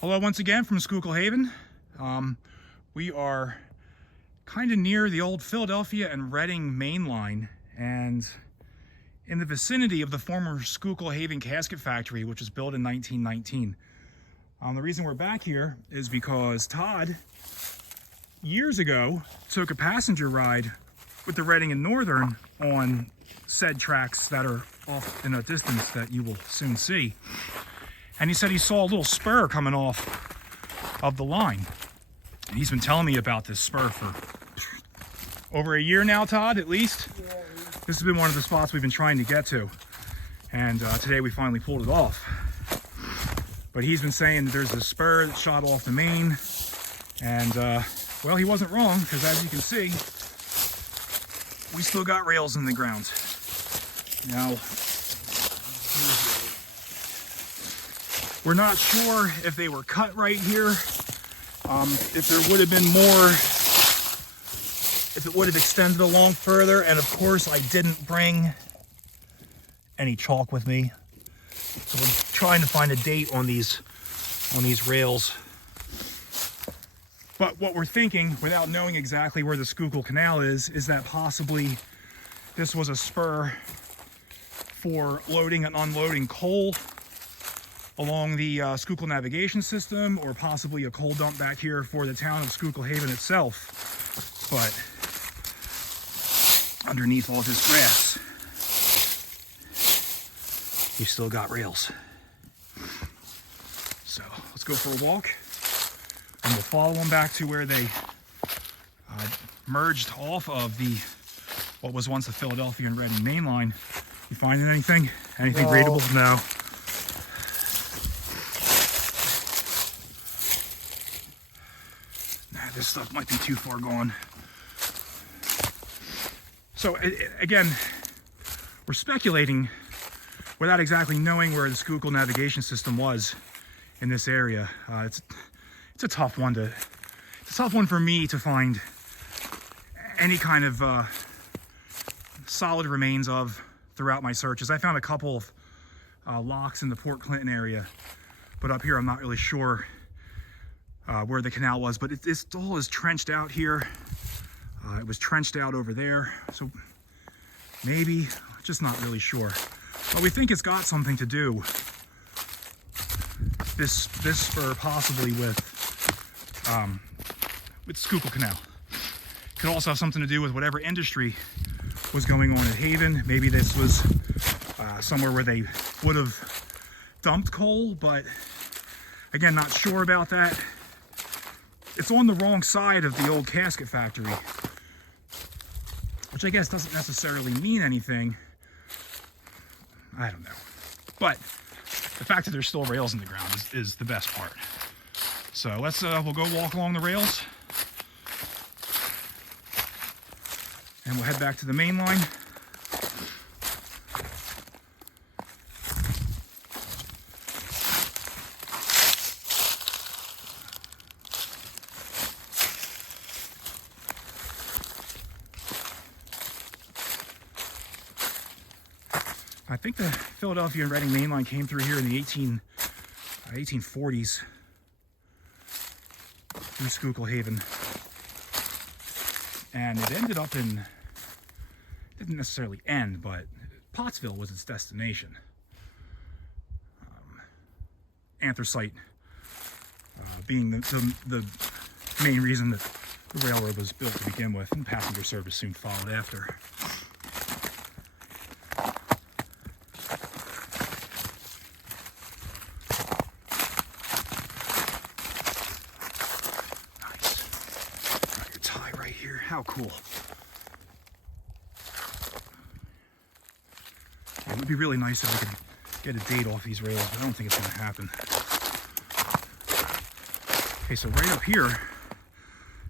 Hello once again from Schuylkill Haven. We are kind of near the old Philadelphia and Reading Mainline and in the vicinity of the former Schuylkill Haven casket factory, which was built in 1919. The reason we're back here is because Todd years ago took a passenger ride with the Reading and Northern on said tracks that are off in a distance that you will soon see. And he said he saw a little spur coming off of the line. And he's been telling me about this spur for over a year now, Todd, at least. Yeah. This has been one of the spots we've been trying to get to. And today we finally pulled it off. But he's been saying that there's a spur that shot off the main. And, well, he wasn't wrong, because as you can see, we still got rails in the ground. Now, we're not sure if they were cut right here, if there would have been more, if it would have extended along further, and of course I didn't bring any chalk with me. So we're trying to find a date on these rails. But what we're thinking, without knowing exactly where the Schuylkill Canal is that possibly this was a spur for loading and unloading coal along the Schuylkill navigation system, or possibly a coal dump back here for the town of Schuylkill Haven itself. But underneath all this grass, you've still got rails. So let's go for a walk, and we'll follow them back to where they merged off of what was once the Philadelphia and Reading Mainline. You finding anything? Anything No. readable? No. This stuff might be too far gone. So again, we're speculating without exactly knowing where the Schuylkill navigation system was in this area. It's a tough one for me to find any kind of solid remains of throughout my searches. I found a couple of locks in the Port Clinton area, but up here I'm not really sure where the canal was, but it all is trenched out here. It was trenched out over there, so maybe, just not really sure. But we think it's got something to do, this spur, possibly with Schuylkill Canal. Could also have something to do with whatever industry was going on at Haven. Maybe this was somewhere where they would have dumped coal, but again, not sure about that. It's on the wrong side of the old casket factory, which I guess doesn't necessarily mean anything. I don't know. But the fact that there's still rails in the ground is the best part. So let's, we'll go walk along the rails, and we'll head back to the main line. I think the Philadelphia and Reading Mainline came through here in the 1840s through Schuylkill Haven, and it ended up in, didn't necessarily end, but Pottsville was its destination. Anthracite being the main reason that the railroad was built to begin with, and passenger service soon followed after. How cool. It would be really nice if I could get a date off these rails, but I don't think it's going to happen. Okay, so right up here,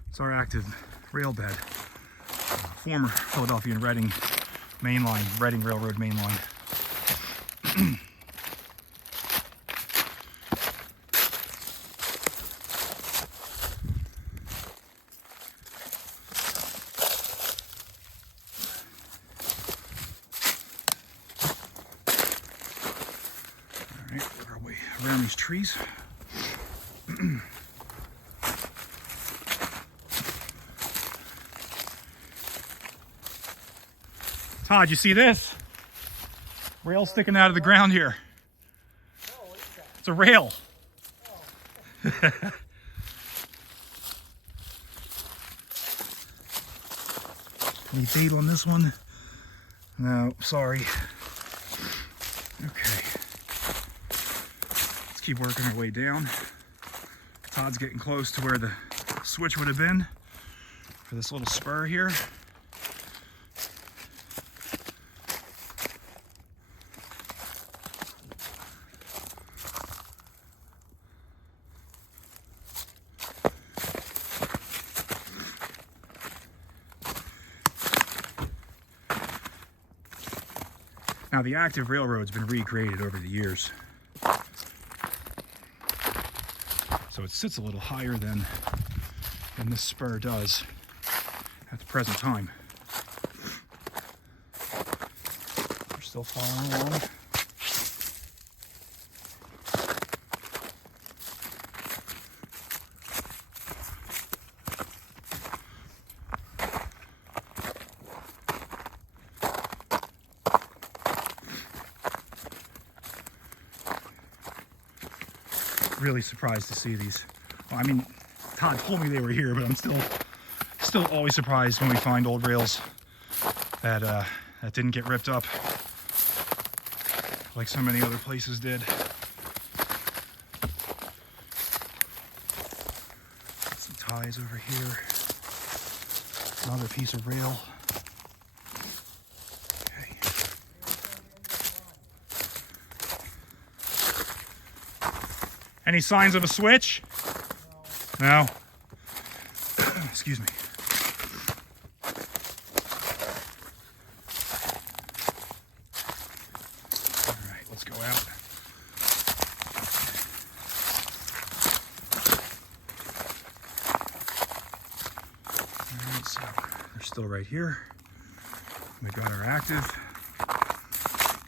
it's our active rail bed. Former Philadelphia and Reading Mainline, Reading Railroad Mainline. Around these trees. Todd, you see this? Rail sticking out of the ground here. It's a rail. Any date on this one? No, sorry. Okay. Let's keep working our way down. Todd's getting close to where the switch would have been for this little spur here. Now the active railroad's been recreated over the years, so it sits a little higher than this spur does at the present time. We're still following along. Really surprised to see these. Well, I mean, Todd told me they were here, but I'm still always surprised when we find old rails that that didn't get ripped up like so many other places did. Some ties over here. Another piece of rail. Any signs of a switch? No. Excuse me. All right, let's go out. All right, so they're still right here. We got our active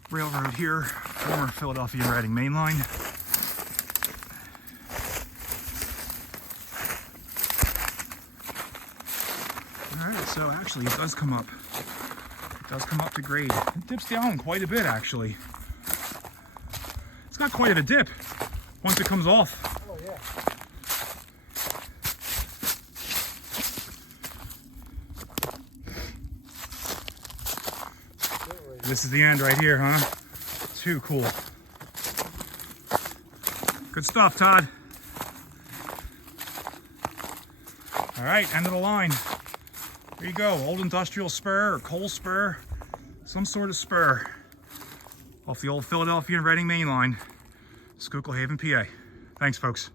railroad here, former Philadelphia and Reading Mainline. Alright, so actually it does come up. It does come up to grade. It dips down quite a bit actually. It's not quite at a dip once it comes off. Oh yeah. This is the end right here, huh? Too cool. Good stuff, Todd. Alright, end of the line. There you go, old industrial spur or coal spur, some sort of spur off the old Philadelphia and Reading Mainline, Schuylkill Haven, PA. Thanks, folks.